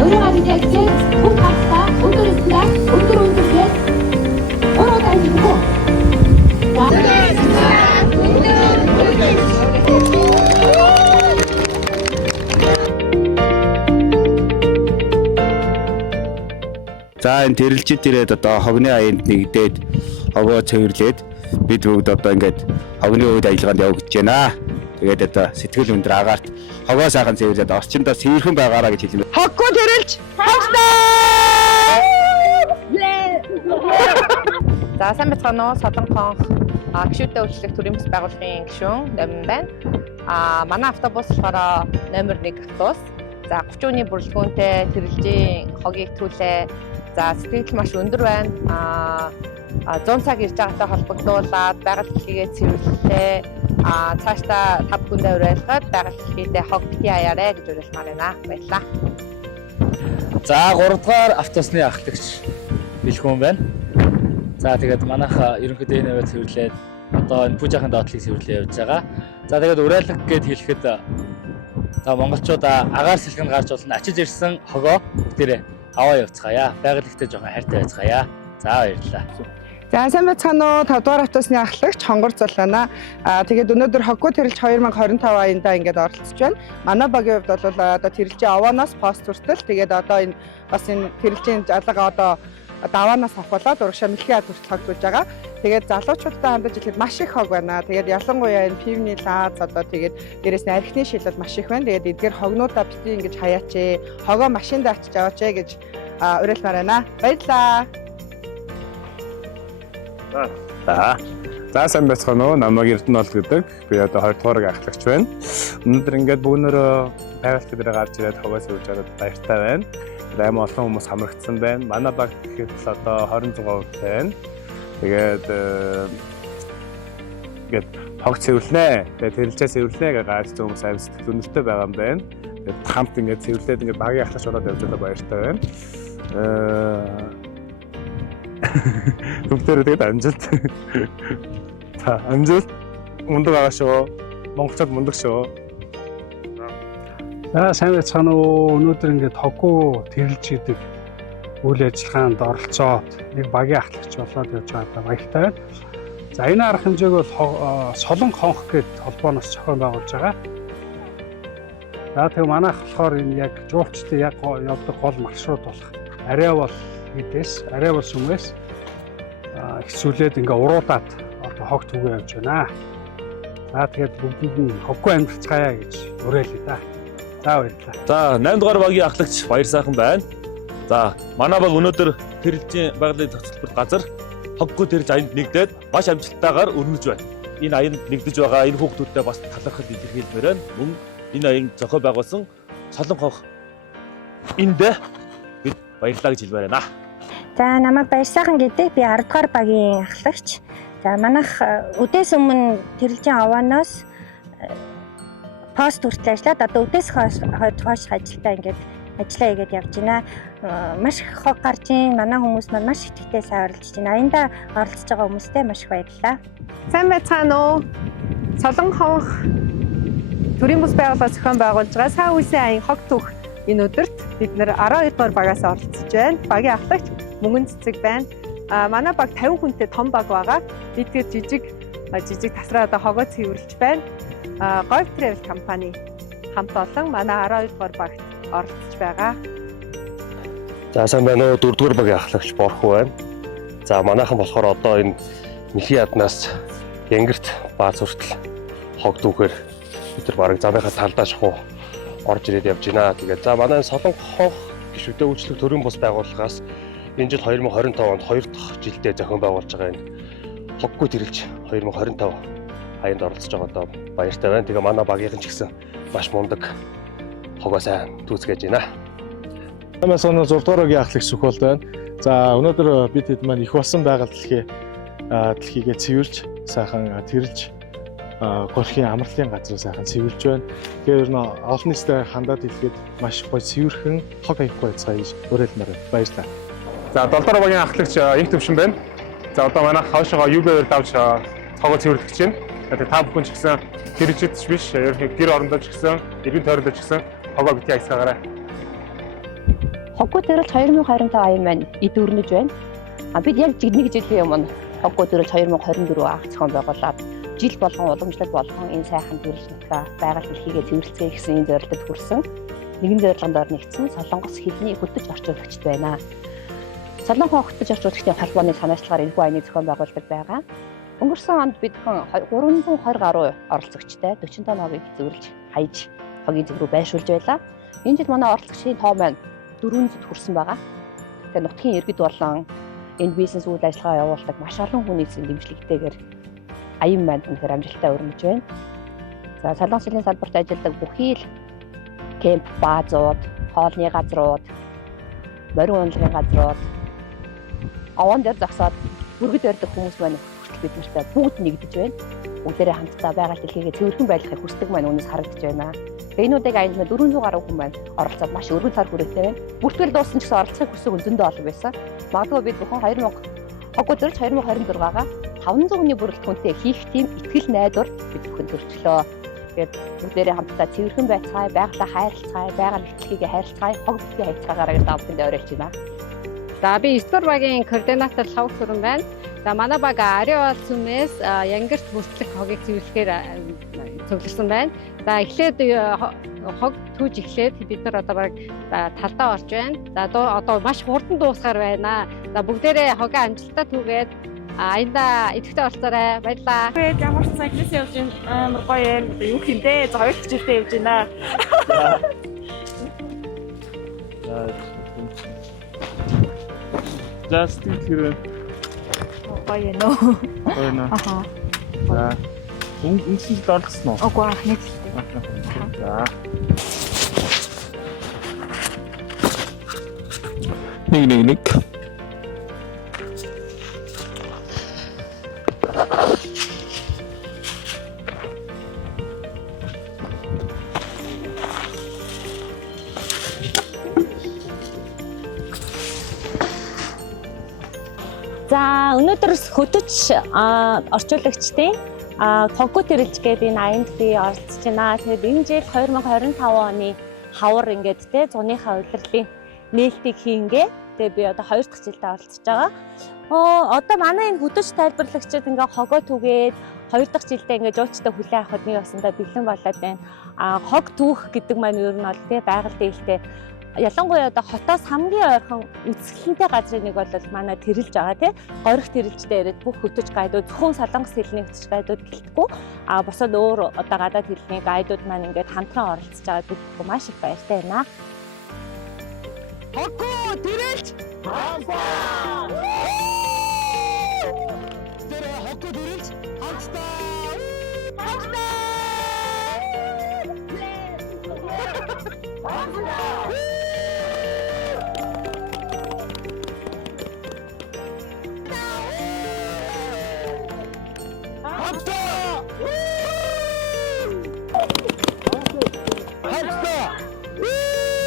의료가 기대했지 홈박스가 온도를 쓴다 온도를 온도에 오로 다니고 За энэ тэрэлжид ирээд одоо хогны аянд нэгдээд хогоо цэвэрлээд бид бүгд одоо ингээд хогны үед ажиллагаанд явагдаж байна. Тэгээд одоо сэтгэл өндөр агаарт хогоо сайхан цэвэрлээд орчиндөө сэрхэн байгаараа гэж хэлмээр. Хоггүй тэрэлж хогстой. За сайн бацгаана уу Солонгон гишүүдэд үйлчлэх төрийн бас байгууллагын гишүүн Номин байна. Манай автобус болохоор номер 1 автобус. За 30 хүний бүрэлдэхүүнтэй тэрэлжийн хогийг түлээ. За сэтгэл маш өндөр байна. 100 цаг ирж байгаатай холбогдуулаад байгаль дэлхийгээ цэвэрлэлээ. Цаашдаа 5 хүндээ уриалгаад байгаль дэлхийдээ хог бити аяарэ гэж уриалмаар байна. Баярлалаа. За 3 дугаар автобусны ахлагч бэлгүүн байна. За тэгээд манайх ерөнхийдөө энэ аваа цэвэрлээд одоо энэ пүүжахын доотлыг цэвэрлээ явж байгаа. За тэгээд уриалга гэд хэлэхэд за монголчууд агаар сэлгэн гарч болно ачиж ирсэн хогоо бүгдээрээ аваа явцгаая. Байгаль ихтэй жоохон хайртай байцгаая. За баярлалаа. За сайн бацгаана уу 5 дугаар автобусны ахлагч Хонгор зол байна. Тэгээд өнөөдөр хоггүй тэрэлж 2025 аяндаа ингээд оролцож байна. Манай багийн хувьд бол одоо тэрэлжийн аваанаас пост хүртэл тэгээд одоо энэ бас энэ тэрэлжийн жалгаа одоо даваанаас авахлаад урагшаа мэлхий ад хүртэл хогдуулж байгаа. Тэгээд залуучуудтай хандаж ихэд маш их хог байна. Тэгээд ялангуяа энэ пивний лаац одоо тэгээд дээрээс нь архины шилэл маш их байна. Тэгээд эдгээр хогнуудаа бити ингэж хаяач ээ. Хогоо машинд авчиж аваач ээ гэж уриалмаар байна. Баярлалаа. За сайн байцгаана уу намайг Эрдэнэ бол гэдэг. Би одоо 2 дугаарыг ахлагч байна. Өнөөдөр ингээд бүгнөрөө байгальд дээр гарч ирээд хогоо сувж аваад баяртай байна. Амар олон хүмүүс хамрагдсан байна. Манай баг гэхэд л одоо 26% байна. Тэгээд ингээд хог цэвэрлэнэ. Тэгээд тэрэлжээ цэвэрлэнэ гэж gaaj хүмүүс амар сэтгэл өнөртэй байгаа юм байна. Тэгээд хамт ингээд цэвэрлээд ингээд багийн ахлагч болоод явж байгаа баяртай байна. Бүгдээрээ тэгээд амжилт. Та амжилт мундаг байгаа шүү. Монголчууд мундаг шүү. За сайн байцгаана уу. Өнөөдөр ингээд хоггүй тэрэлж гэдэг үйл ажиллагаанд оролцоод нэг багийн ахлагч болоод явж байгаа баяртай байна. За энэ арга хэмжээг бол Солон хонх гэдэг холбооноос зохион байгуулж байгаа. За тэгээ манайх болохоор энэ яг жуулчдын яг явдаг гол маршрут болох арай бол гэдээс арай бол сүмээс хэцүүлээд ингээ уруудаад одоо хог түгээ явж байна. За тэгээд бүгдэнд нь хоггүй амьдрцгаая гэж уриалъя да. За баярлалаа. За 8 дугаар багийн ахлагч баяр сайхан байна. За манай баг өнөөдөр тэрэлжийн байгалийн зохицолбор газар хоггүй тэрэлж аянд нэгдээд маш амжилттайгаар өрнөж байна. Энэ аянд нэгдэж байгаа энэ хүүхдүүдтэй бас талархал илэрхийлмээр байна. Мөн энэ аянд зохион байгуулсан Солон хонх энд бид баярлалаа гэж хэлмээр байна. За намайг баяр сайхан гэдэг. Би 10 дугаар багийн ахлагч. За манайх өдөөс өмнө тэрэлжийн аваанаас пост хүртэл ажиллаад одоо өдөөс хойш ажилдаа ингээд ажиллаа хийгээд явж байна. Маш их хог гарч ийн. Манай хүмүүс маань маш итгэвтэй сайн оролцож байна. Аянда оролцож байгаа хүмүүстээ маш их баярлалаа. Сайн байцгаана уу. Солон хонх төрийн бас байгууллага зохион байгуулж байгаа сайн үйлсийн аян хог түүх энэ өдөрт бид нэр 12 дугаар багаас оролцож байна. Багийн ахлагч Мөнгөн цэцэг байна. Манай баг 50 хүнтэй том баг байгаа. Бид тэр жижиг тасраа одоо хогоо цэвэрлж байна. Golf Travel компани хамт олон манай 12 дугаар багт оролцож байгаа. За сайн байна уу 4 дугаар багийн ахлагч Борхоо байна. За манайхан болохоор одоо энэ мэлхий аднаас Янгэрт бааз хүртэл хог дүүхээр бид нар бараг замынхаа талдаа шахуу орж ирээд явж байна. Тэгээд за манай Солон хонх гишүүдэд үйлчлэх төрийн бус байгууллагаас энэ жил 2025 онд 2 дахь жилдээ зохион байгуулж байгаа энэ хоггүй тэрэлж 2025 аянд оролцож байгаадаа баяртай байна. Тэгээ манай багийнхан ч гэсэн маш мундаг хогоо сайн түүцгээж байна. Намайг соно 6 дугаар багийн ахлагч Сүхбол байна. За өнөөдөр бид хэд маань их болсон байгаль дэлхийгээ цэвэрлж сайхан тэрэлж горхийн амралтын газрыг сайхан цэвэрлж байна. Тэгэхээр олон нийтэд хандаад хэлгээд маш гоё цэвэрхэн хог аяхгүй байцгаая гэж уриалмаар баярлалаа. За 7 дугаар багийн ахлагч Инх Төвшин байна. За одоо манай хойшоогоо UB-ээр давж хогоо цэвэрлэж байна. Тэгээд та бүхэн ч гэсэн тэрэлжид ч биш, ерөнхий гэр орондоо ч гэсэн, эргэн тойрондоо ч гэсэн хогоо бити аясгаагаарай. Хоггүй тэрэлж 2025 аян маань идүүрнэж байна. Бид яг нэг жилийн өмнө хоггүй тэрэлж 2024 анх зохион байгуулад жил болгон уламжлал болгон энэ сайхан тэрэлжнийхээ байгаль дэлхийгээ цэвэрлэцгээе гэсэн энэ зорилтод хүрсэн. Нэгэн зорилгонд ор нэгдсэн Солонгос хэлний хөтөж орчуулагчд байна. Солонгос хөтөж орчуулагчдын холбооны санаачлагаар энэхүү аяны зохион байгуулдаг байгаа. Өнгөрсөн онд бидхэн 320 гаруй оролцогчтой 40 тонн хогийг зөвлөж хайж хогийн зөв рүү байршуулж байлаа. Энэ жил манай оролцогчдын тоо маань 400-д хүрсэн байгаа. Тэгэхээр нутгийн иргэд болон энэ бизнес үйл ажиллагаа явуулдаг маш олон хүний дэмжлэгтэйгээр аян маань үнэхээр амжилттай өрнөж байна. За Солонгос хэлний салбарт ажилладаг бүхий л кемп баазууд, хоолны газрууд, морин унлагын газрууд, овон дээр зогсоод бүргэд барьдаг хүмүүс маань хүртэл бид нартай бүгд нэгдэж байна. Бүгдээрээ хамтдаа байгаль дэлхийгээ цэвэрхэн байлгахыг хүсдэг маань үнээс харагдаж байна. Энүүдийг аянд 400 гаруй хүн маань оролцоод маш өргөн цар хүрээтэй байна. Бүртгэл дууссан ч гэсэн оролцохыг хүсэх хүн зөндөө олон байсан. Магадгүй бид бүхэн 2000 зэрэг 2026-га 500 хүний бүрэлдэхүүнтэй хийх тийм итгэл найдвар бид бүхэн төрчлөө. Тэгээд бүгдээрээ хамтдаа цэвэрхэн байцгаая, байгалаа хайрлцгаая, байгаль дэлхийгээ хайрлцгаая, хог бүхий хайцгаагаараа гэж даавтанд уриалж байна. За би 9 дугаар багийн координатор Лав Сүрэн байна. За манай баг Ариол сүмээс Янгирт бүртлэх хогийг цэвэрлэхээр цугларсан байна. За эхлээд хог түүж эхлээд бид нар одоо баг талдаа орж байна. За одоо маш хурдан дуусгаар байна. За бүгдээрээ хогаа амжилттай түүгээд аянда идэвхтэй болцоорой. Баярлалаа. Ямар ч цагнаас явж амар гоё юм. Юу хинтээ? За 2 жилдээ явж байна. Just here. Гоё нөө. Гоё нөө. Аха. За. Үнсэл дордсон уу? Үгүй анхны жилдээ. За. Нэг. За өнөөдөр хөтөж орчуулагчдын хоггүй тэрэлж гэдэг энэ аянд би оролцож байна. Тэгээд энэ жил 2025 оны хавар ингээд те зуныхаа улирлын нээлтийг хийнгээ. Тэгээд би одоо 2 дахь жилдээ оролцож байгаа. Одоо манай энэ хөтөж тайлбарлагчид ингээд хогоо түгээд 2 дахь жилдээ ингээд жуулчтай хүлээн авахд нэг басандаа бэлэн болоод байна. Хог түүх гэдэг маань ер нь бол те байгаль дээлтэй ялангуяа одоо хотоос хамгийн ойрхон үзэсгэлэнтэй газрын нэг бол манай тэрэлж байгаа тий. Горих тэрэлжтэй ирээд бүх хөтөж гайдууд зөвхөн Солонгос хэлний хөтөж гайдууд гэлтгүй босоод өөр одоо гадаад хэлний гайдууд маань ингээд хамтран оролцож байгаа гэдэгт маш их баяртай байна. Хоггүй тэрэлж хамтдаа. Тэр хоггүй тэрэлж хамтдаа. Hamza!